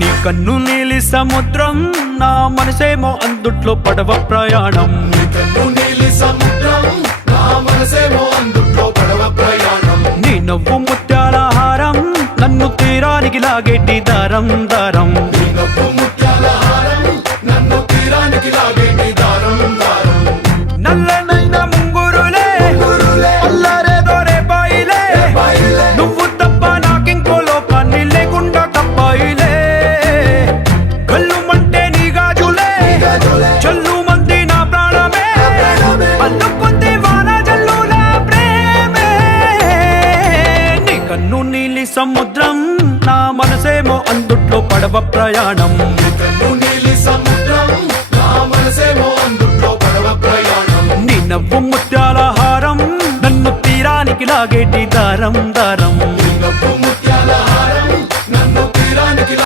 నీ కన్ను నీలి సముద్రం నా మనసేమో అందుట్లో పడవ ప్రయాణం. నీ కన్ను నీలి సముద్రం నా మనసేమో అందుట్లో పడవ ప్రయాణం. నీ నవ్వు ముత్యాల హారం నన్ను తీరానికి లాగేటి దారం దారం. నీ నవ్వు ముత్యాల హారం నన్ను తీరానికి లాగేటి దారం దారం. నల్లనైన ముంగురులే అల్లారేదో రేపాయిలే, నువ్వు తప్ప నాకింకో లోకాన్ని లేకుండా కప్పాయిలే. కళ్ళుమంటే నీ గాజులే చల్లు మంది నా ప్రాణమే, అల్లుకుంది వాన జల్లుల ప్రేమే. నీ కన్ను నీలి సముద్రం నా మనసేమో అందుట్లో పడవ ప్రయాణం. నీ కన్ను నీలి సముద్రం నా మనసేమో అందుట్లో పడవ ప్రయాణం. నీ నవ్వు ముత్యాల హారం నన్ను తీరానికి లాగేటి దారం దారం.